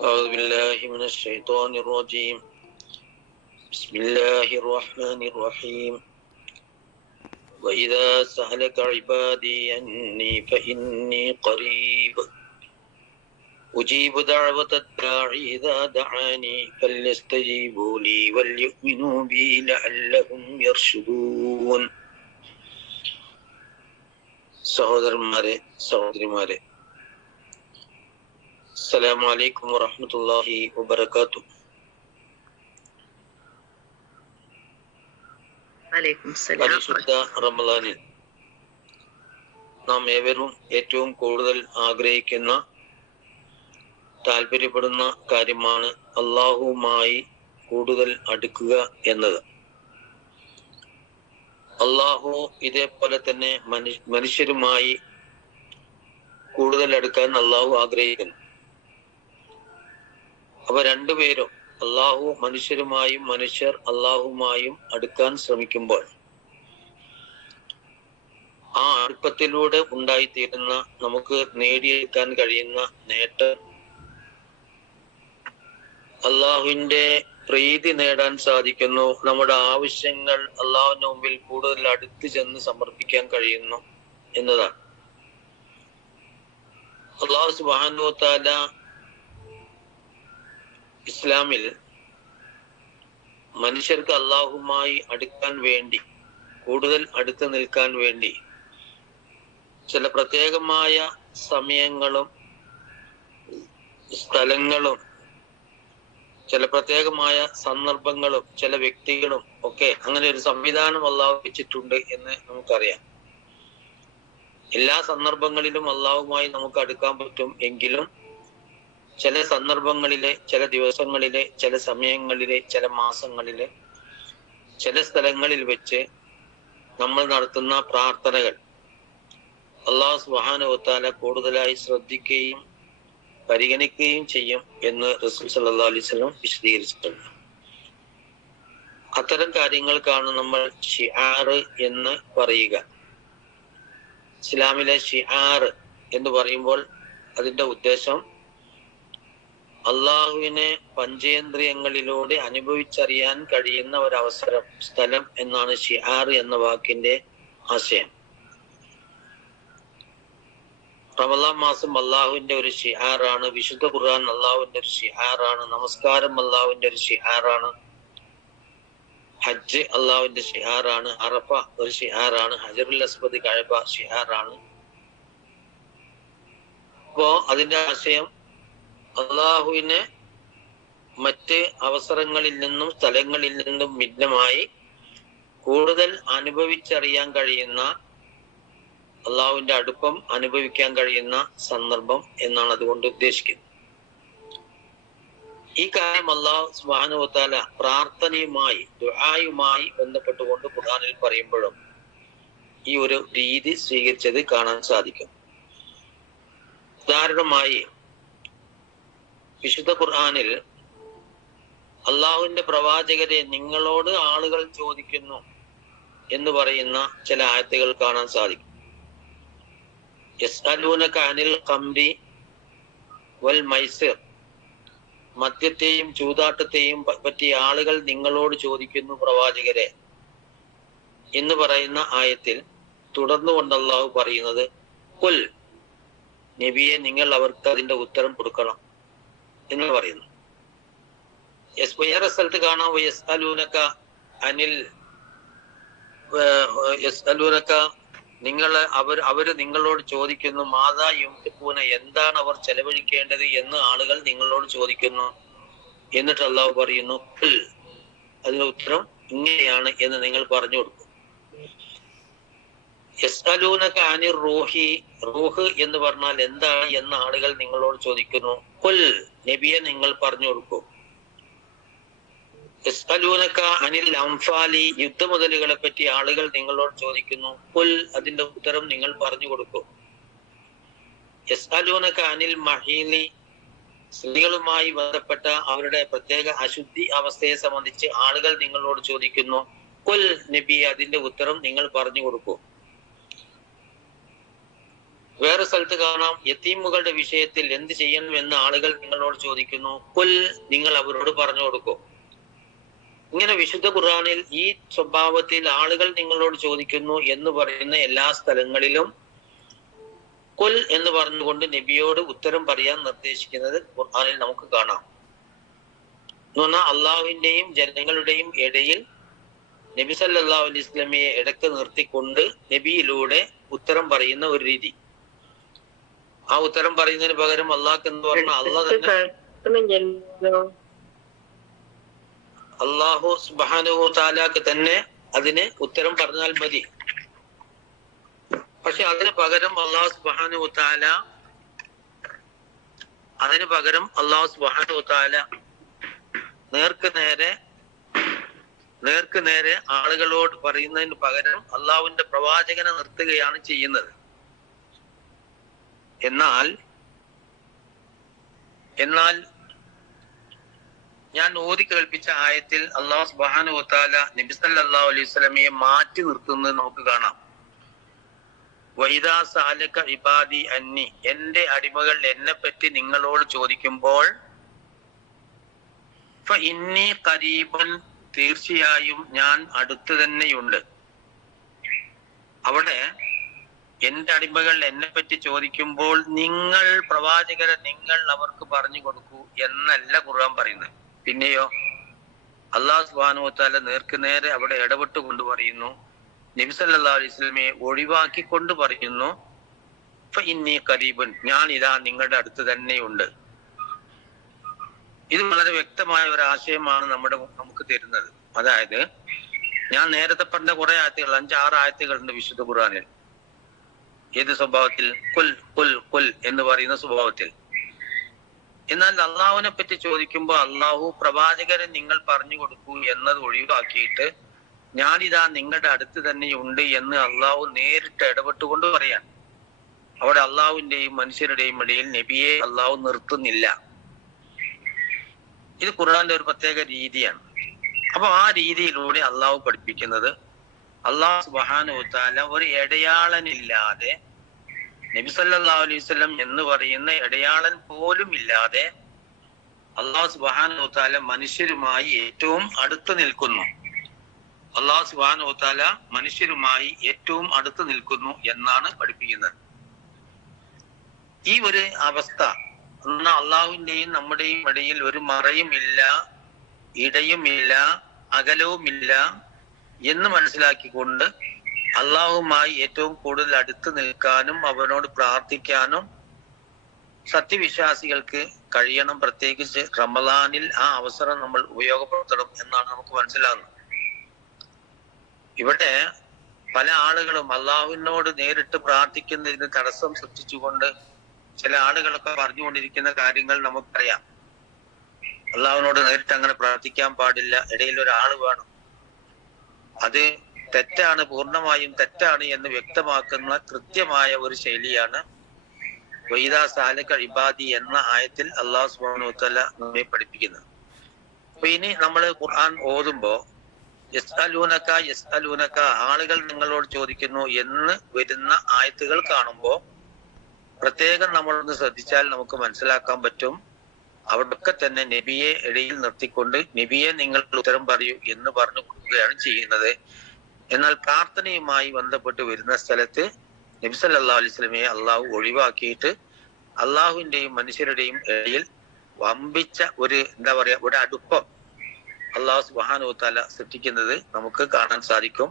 أعوذ بالله من الشيطان الرجيم. بسم الله الرحمن الرحيم. وإذا سألك عبادي أني فإني قريب. أجيب دعوة الداعي إذا دعاني. فليستجيبوا لي وليؤمنوا بي لعلهم يرشدون. سهودر ماري سهودر ماري അലൈക്കും വറഹ്മത്തുള്ളാഹി വബറകാതുഹു الله സലാം പരിശുദ്ധ റമദാനിൽ നാം ഏവരും ഏറ്റവും കൂടുതൽ ആഗ്രഹിക്കുന്ന താല്പര്യപ്പെടുന്ന കാര്യമാണ് അള്ളാഹുവുമായി കൂടുതൽ അടുക്കുക എന്നത്. അള്ളാഹു ഇതേപോലെ തന്നെ മനുഷ്യരുമായി കൂടുതൽ അടുക്കാൻ അള്ളാഹു ആഗ്രഹിക്കുന്നു. അവ രണ്ടുപേരും അള്ളാഹു മനുഷ്യരുമായും മനുഷ്യർ അള്ളാഹുമായും അടുക്കാൻ ശ്രമിക്കുമ്പോൾ ആ അടുപ്പത്തിലൂടെ ഉണ്ടായിത്തീരുന്ന നമുക്ക് നേടിയെടുക്കാൻ കഴിയുന്ന നേട്ടം അള്ളാഹുവിന്റെ പ്രീതി നേടാൻ സാധിക്കുന്നു. നമ്മുടെ ആവശ്യങ്ങൾ അള്ളാഹുവിന്റെ മുമ്പിൽ കൂടുതൽ അടുത്ത് ചെന്ന് സമർപ്പിക്കാൻ കഴിയുന്നു എന്നതാണ്. അള്ളാഹു സുബാനു താല ഇസ്ലാമിൽ മനുഷ്യർക്ക് അള്ളാഹുമായി അടുക്കാൻ വേണ്ടി കൂടുതൽ അടുത്ത് നിൽക്കാൻ വേണ്ടി ചില പ്രത്യേകമായ സമയങ്ങളും സ്ഥലങ്ങളും ചില പ്രത്യേകമായ സന്ദർഭങ്ങളും ചില വ്യക്തികളും ഒക്കെ അങ്ങനെ ഒരു സംവിധാനം അള്ളാഹു വെച്ചിട്ടുണ്ട് എന്ന് നമുക്കറിയാം. എല്ലാ സന്ദർഭങ്ങളിലും അള്ളാഹുമായി നമുക്ക് അടുക്കാൻ പറ്റും എങ്കിലും ചില സന്ദർഭങ്ങളിലെ ചില ദിവസങ്ങളിലെ ചില സമയങ്ങളിലെ ചില മാസങ്ങളിലെ ചില സ്ഥലങ്ങളിൽ വെച്ച് നമ്മൾ നടത്തുന്ന പ്രാർത്ഥനകൾ അള്ളാഹു സുഹാനുവത്താല കൂടുതലായി ശ്രദ്ധിക്കുകയും പരിഗണിക്കുകയും ചെയ്യും എന്ന് റസൂൽ സല്ലാ അലൈവലം വിശദീകരിച്ചിട്ടുണ്ട്. അത്തരം കാര്യങ്ങൾക്കാണ് നമ്മൾ ഷിആറ് എന്ന് പറയുക. ഇസ്ലാമിലെ ഷിആറ് എന്ന് പറയുമ്പോൾ അതിന്റെ ഉദ്ദേശം അള്ളാഹുവിനെ പഞ്ചേന്ദ്രിയങ്ങളിലൂടെ അനുഭവിച്ചറിയാൻ കഴിയുന്ന ഒരവസരം സ്ഥലം എന്നാണ് ഷിആർ എന്ന വാക്കിന്റെ ആശയം. റമലാം മാസം അള്ളാഹുവിന്റെ ഒരു ഷിആറാണ് വിശുദ്ധ ഖുർആൻ അള്ളാഹുവിന്റെ ഒരു ഷിഹാറാണ് നമസ്കാരം അള്ളാഹുവിന്റെ ഒരു ഷിഹാറാണ് ഹജ്ജ് അള്ളാഹുവിന്റെ ഷിഹാറാണ് അറഫ ഒരു ഷിഹാറാണ് ഹജറുൽ അസ്ബദ് കഴബ ഷിഹാറാണ് അപ്പോ അതിന്റെ ആശയം അള്ളാഹുവിനെ മറ്റ് അവസരങ്ങളിൽ നിന്നും സ്ഥലങ്ങളിൽ നിന്നും ഭിന്നമായി കൂടുതൽ അനുഭവിച്ചറിയാൻ കഴിയുന്ന അള്ളാഹുവിന്റെ അടുപ്പം അനുഭവിക്കാൻ കഴിയുന്ന സന്ദർഭം എന്നാണ് അതുകൊണ്ട് ഉദ്ദേശിക്കുന്നത്. ഈ കാര്യം അള്ളാഹു സുബാനുവത്താല പ്രാർത്ഥനയുമായി ദുആയുമായി ബന്ധപ്പെട്ടുകൊണ്ട് ഖുർആനിൽ പറയുമ്പോഴും ഈ ഒരു രീതി സ്വീകരിച്ചത് കാണാൻ സാധിക്കും. ഉദാഹരണമായി വിശുദ്ധ ഖുർആാനിൽ അള്ളാഹുവിന്റെ പ്രവാചകരെ നിങ്ങളോട് ആളുകൾ ചോദിക്കുന്നു എന്ന് പറയുന്ന ചില ആയത്തുകൾ കാണാൻ സാധിക്കും. അനിൽ ഖംരി വൽ മൈസിർ. മദ്യത്തെയും ചൂതാട്ടത്തെയും പറ്റി ആളുകൾ നിങ്ങളോട് ചോദിക്കുന്നു പ്രവാചകരെ എന്ന് പറയുന്ന ആയത്തിൽ തുടർന്നു കൊണ്ട് അള്ളാഹു പറയുന്നത് കൊൽ നബിയെ നിങ്ങൾ അവർക്ക് അതിന്റെ ഉത്തരം കൊടുക്കണം. എന്ന് പറയുന്നു. വേറെ സ്ഥലത്ത് കാണാം. എസ് അലൂനക്ക അനിൽ എസ് അലൂനക്ക നിങ്ങൾ അവർ അവർ നിങ്ങളോട് ചോദിക്കുന്നു മാതാ യുംഫിഖൂന എന്താണ് അവർ ചെലവഴിക്കേണ്ടത്? എന്ന് ആളുകൾ നിങ്ങളോട് ചോദിക്കുന്നു. എന്നിട്ട് അള്ളാഹു പറയുന്നു. അതിന് ഉത്തരം ഇങ്ങനെയാണ് എന്ന് നിങ്ങൾ പറഞ്ഞു കൊടുക്കും. യസ്അലൂനക റൂഹി റൂഹ് എന്ന് പറഞ്ഞാൽ എന്താണ് എന്ന് ആളുകൾ നിങ്ങളോട് ചോദിക്കുന്നു. കൊൽ നബിയെ നിങ്ങൾ പറഞ്ഞു കൊടുക്കൂ. യസ്അലൂനക അനിൽ അംഫാലി യുദ്ധമുതലുകളെ പറ്റി ആളുകൾ നിങ്ങളോട് ചോദിക്കുന്നു. കൊൽ അതിന്റെ ഉത്തരം നിങ്ങൾ പറഞ്ഞു കൊടുക്കൂ. യസ്അലൂനക അനിൽ മഹീലി സ്ത്രീകളുമായി ബന്ധപ്പെട്ട അവരുടെ പ്രത്യേക അശുദ്ധി അവസ്ഥയെ സംബന്ധിച്ച് ആളുകൾ നിങ്ങളോട് ചോദിക്കുന്നു. കൊൽ നബി അതിന്റെ ഉത്തരം നിങ്ങൾ പറഞ്ഞു കൊടുക്കൂ. വേറെ സ്ഥലത്ത് കാണാം. യത്തീമുകളുടെ വിഷയത്തിൽ എന്ത് ചെയ്യണം എന്ന് ആളുകൾ നിങ്ങളോട് ചോദിക്കുന്നു. കൊൽ നിങ്ങൾ അവരോട് പറഞ്ഞു കൊടുക്കും. ഇങ്ങനെ വിശുദ്ധ ഖുർആാനിൽ ഈ സ്വഭാവത്തിൽ ആളുകൾ നിങ്ങളോട് ചോദിക്കുന്നു എന്ന് പറയുന്ന എല്ലാ സ്ഥലങ്ങളിലും കൊൽ എന്ന് പറഞ്ഞുകൊണ്ട് നബിയോട് ഉത്തരം പറയാൻ നിർദ്ദേശിക്കുന്നത് ഖുർആാനിൽ നമുക്ക് കാണാം. എന്ന് പറഞ്ഞാൽ അള്ളാഹുവിന്റെയും ജനങ്ങളുടെയും ഇടയിൽ നബി സല്ലാ അലൈഹി വസല്ലമയെ ഇടയ്ക്ക് നിർത്തിക്കൊണ്ട് നബിയിലൂടെ ഉത്തരം പറയുന്ന ഒരു രീതി. ആ ഉത്തരം പറയുന്നതിന് പകരം അള്ളാഹ് എന്ന് പറഞ്ഞാൽ അള്ളാഹ് തന്നെ അള്ളാഹു സുബാനുഹു താലാക്ക് തന്നെ അതിന് ഉത്തരം പറഞ്ഞാൽ മതി. പക്ഷെ അതിന് പകരം അള്ളാഹു സുബാനുഹു താല അതിന് പകരം അള്ളാഹു സുബാനുഹു താല നേർക്ക് നേരെ നേർക്ക് നേരെ ആളുകളോട് പറയുന്നതിന് പകരം അള്ളാഹുവിന്റെ പ്രവാചകനെ നിർത്തുകയാണ് ചെയ്യുന്നത്. എന്നാൽ എന്നാൽ ഞാൻ ഓതി കേൾപ്പിച്ച ആയത്തിൽ അള്ളാഹു സുബാനു വത്താല നബി സല്ലല്ലാഹു അലൈഹി സ്വലമയെ മാറ്റി നിർത്തുന്നത് നമുക്ക് കാണാം. വൈദാ സാലക ഇബാദി അന്നി എന്റെ അടിമകൾ എന്നെ പറ്റി നിങ്ങളോട് ചോദിക്കുമ്പോൾ ഇന്നി കരീബൻ തീർച്ചയായും ഞാൻ അടുത്ത് തന്നെയുണ്ട്. അവിടെ എന്റെ അടിമകൾ എന്നെ പറ്റി ചോദിക്കുമ്പോൾ നിങ്ങൾ പ്രവാചകരെ നിങ്ങൾ അവർക്ക് പറഞ്ഞു കൊടുക്കൂ എന്നല്ല ഖുർആൻ പറയുന്നത്. പിന്നെയോ? അള്ളാഹു നേർക്ക് നേരെ അവിടെ ഇടപെട്ടുകൊണ്ട് പറയുന്നു. നബി അല്ലാ അലൈഹി ഒഴിവാക്കി കൊണ്ട് പറയുന്നു. "ഫ ഇന്നി കരീബൻ ഞാൻ ഇതാ നിങ്ങളുടെ അടുത്ത് തന്നെയുണ്ട്. ഇത് വളരെ വ്യക്തമായ ഒരു ആശയമാണ് നമ്മുടെ നമുക്ക് തരുന്നത്. അതായത് ഞാൻ നേരത്തെ പറഞ്ഞ കുറെ ആയത്തുകൾ അഞ്ചാറ് ആയത്തുകളുണ്ട് വിശുദ്ധ ഖുർആനിൽ. ഏത് സ്വഭാവത്തിൽ? കുൽ കുൽ കുൽ എന്ന് പറയുന്ന സ്വഭാവത്തിൽ. എന്നാൽ അള്ളാഹുവിനെ പറ്റി ചോദിക്കുമ്പോൾ അള്ളാഹു പ്രവാചകരെ നിങ്ങൾ പറഞ്ഞു കൊടുക്കൂ എന്നത് ഒഴിവാക്കിയിട്ട് ഞാനിതാ നിങ്ങളുടെ അടുത്ത് തന്നെ ഉണ്ട് എന്ന് അള്ളാഹു നേരിട്ട് ഇടപെട്ടുകൊണ്ട് പറയാൻ അവിടെ അള്ളാഹുവിന്റെയും മനുഷ്യരുടെയും ഇടയിൽ നബിയെ അള്ളാഹു നിർത്തുന്നില്ല. ഇത് ഖുർആന്റെ ഒരു പ്രത്യേക രീതിയാണ്. അപ്പൊ ആ രീതിയിലൂടെ അള്ളാഹു പഠിപ്പിക്കുന്നത് അള്ളാഹു സുബാനുത്താല ഒരു ഇടയാളനില്ലാതെ നബി സല്ലല്ലാഹു അലൈഹി എന്ന് പറയുന്ന ഇടയാളൻ പോലും ഇല്ലാതെ അള്ളാഹു സുബാനുത്താല മനുഷ്യരുമായി ഏറ്റവും അടുത്ത് നിൽക്കുന്നു. അള്ളാഹു സുബാനുത്താല മനുഷ്യരുമായി ഏറ്റവും അടുത്ത് നിൽക്കുന്നു എന്നാണ് പഠിപ്പിക്കുന്നത്. ഈ ഒരു അവസ്ഥ എന്നാൽ അള്ളാഹുവിന്റെയും നമ്മുടെയും ഇടയിൽ ഒരു മറയുമില്ല ഇടയുമില്ല അകലവുമില്ല എന്ന് മനസ്സിലാക്കിക്കൊണ്ട് അള്ളാഹുമായി ഏറ്റവും കൂടുതൽ അടുത്ത് നിൽക്കാനും അവനോട് പ്രാർത്ഥിക്കാനും സത്യവിശ്വാസികൾക്ക് കഴിയണം. പ്രത്യേകിച്ച് റമദാനിൽ ആ അവസരം നമ്മൾ ഉപയോഗപ്പെടുത്തണം എന്നാണ് നമുക്ക് മനസ്സിലാകുന്നത്. ഇവിടെ പല ആളുകളും അള്ളാഹുവിനോട് നേരിട്ട് പ്രാർത്ഥിക്കുന്നതിന് തടസ്സം സൃഷ്ടിച്ചുകൊണ്ട് ചില ആളുകളൊക്കെ പറഞ്ഞുകൊണ്ടിരിക്കുന്ന കാര്യങ്ങൾ നമുക്കറിയാം. അള്ളാഹുവിനോട് നേരിട്ട് അങ്ങനെ പ്രാർത്ഥിക്കാൻ പാടില്ല. ഇടയിൽ ഒരാൾ വേണം. അത് തെറ്റാണ് പൂർണമായും തെറ്റാണ് എന്ന് വ്യക്തമാക്കുന്ന കൃത്യമായ ഒരു ശൈലിയാണ് വൈദാ ഇബാദി എന്ന ആയത്തിൽ അള്ളാഹു സുബാനുത്തല നമ്മെ പഠിപ്പിക്കുന്നത്. അപ്പൊ ഇനി നമ്മൾ ഖുർആൻ ഓതുമ്പോ യസ്അലൂനക യസ്അലൂനക ആളുകൾ നിങ്ങളോട് ചോദിക്കുന്നു എന്ന് വരുന്ന ആയത്തുകൾ കാണുമ്പോ പ്രത്യേകം നമ്മളൊന്ന് ശ്രദ്ധിച്ചാൽ നമുക്ക് മനസ്സിലാക്കാൻ പറ്റും. അവിടൊക്കെ തന്നെ നബിയെ ഇടയിൽ നിർത്തിക്കൊണ്ട് നബിയെ നിങ്ങൾ ഉത്തരം പറയൂ എന്ന് പറഞ്ഞു കൊടുക്കുകയാണ് ചെയ്യുന്നത്. എന്നാൽ പ്രാർത്ഥനയുമായി ബന്ധപ്പെട്ട് വരുന്ന സ്ഥലത്ത് നബി സല്ലാ അലൈഹി സ്വലമയെ അള്ളാഹു ഒഴിവാക്കിയിട്ട് അള്ളാഹുവിന്റെയും മനുഷ്യരുടെയും ഇടയിൽ വമ്പിച്ച ഒരു എന്താ പറയാ ഒരു അടുപ്പം അള്ളാഹു സുബ്ഹാനഹു വതആല സൃഷ്ടിക്കുന്നത് നമുക്ക് കാണാൻ സാധിക്കും.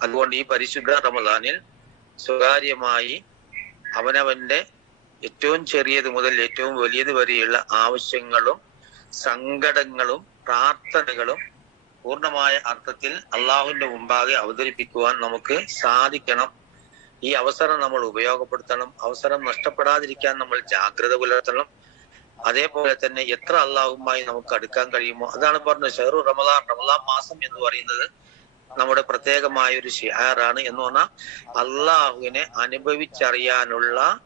അതുകൊണ്ട് ഈ പരിശുദ്ധ റമദാനിൽ സ്വകാര്യമായി അവനവന്റെ ഏറ്റവും ചെറിയത് മുതൽ ഏറ്റവും വലിയത് വരെയുള്ള ആവശ്യങ്ങളും സങ്കടങ്ങളും പ്രാർത്ഥനകളും പൂർണമായ അർത്ഥത്തിൽ അള്ളാഹുവിന്റെ മുമ്പാകെ അവതരിപ്പിക്കുവാൻ നമുക്ക് സാധിക്കണം. ഈ അവസരം നമ്മൾ ഉപയോഗപ്പെടുത്തണം. അവസരം നഷ്ടപ്പെടാതിരിക്കാൻ നമ്മൾ ജാഗ്രത പുലർത്തണം. അതേപോലെ തന്നെ എത്ര അള്ളാഹുമായി നമുക്ക് അടുക്കാൻ കഴിയുമോ? അതാണ് പറഞ്ഞത് ഷെഹറു റമദാൻ റമദാൻ മാസം എന്ന് പറയുന്നത് നമ്മുടെ പ്രത്യേകമായ ഒരു ഷിഹാറാണ് എന്ന് പറഞ്ഞാൽ അള്ളാഹുവിനെ അനുഭവിച്ചറിയാനുള്ള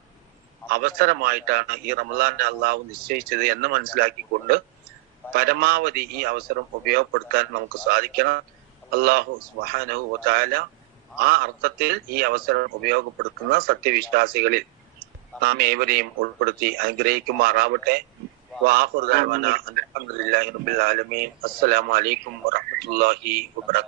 അവസരമായിട്ടാണ് ഈ റമദാനെ അള്ളാഹു നിശ്ചയിച്ചത് എന്ന് മനസ്സിലാക്കിക്കൊണ്ട് പരമാവധി ഈ അവസരം ഉപയോഗപ്പെടുത്താൻ നമുക്ക് സാധിക്കണം. അള്ളാഹു സുബാനഹു വതാല ആ അർത്ഥത്തിൽ ഈ അവസരം ഉപയോഗപ്പെടുത്തുന്ന സത്യവിശ്വാസികളിൽ നാം ഏവരെയും ഉൾപ്പെടുത്തി അനുഗ്രഹിക്കുമാറാവട്ടെ. അസ്സലാമലൈക്കും അലഹമുല്ലാഹി റബ്ബിൽ